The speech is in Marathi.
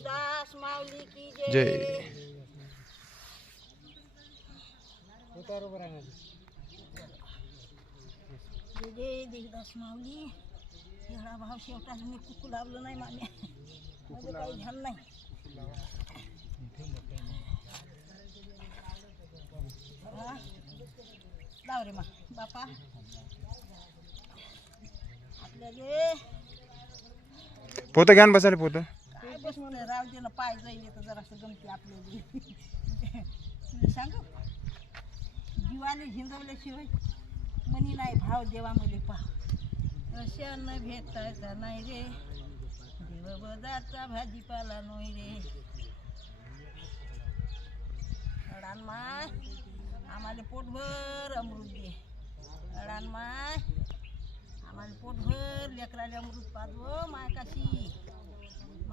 देवदास माऊली की जय. जय. देवदास माऊली. एवढा भाव शेवटाच मी कुकू लावलं नाही मामी. माझं काही ध्यान नाही. लाव रे मा बापा. आपल्या गे पोतं घ्या बसायला पोतं. काय बसलं राव दे ना पाय जाईल तर जरासं गमते आपल्याला. म्हणजे सांग? जीवाने हिंदवल्याशिवाय मनी नाही भाव देवा मुली पाव अशान भेटायचा नाही रे. देव बदारचा भाजीपाला नाही रे. अडान माय आम्हाला पोटभर अमृत दे. अडान माय आम्हाला पोटभर लेकराला अमृत पाजव माय काशी.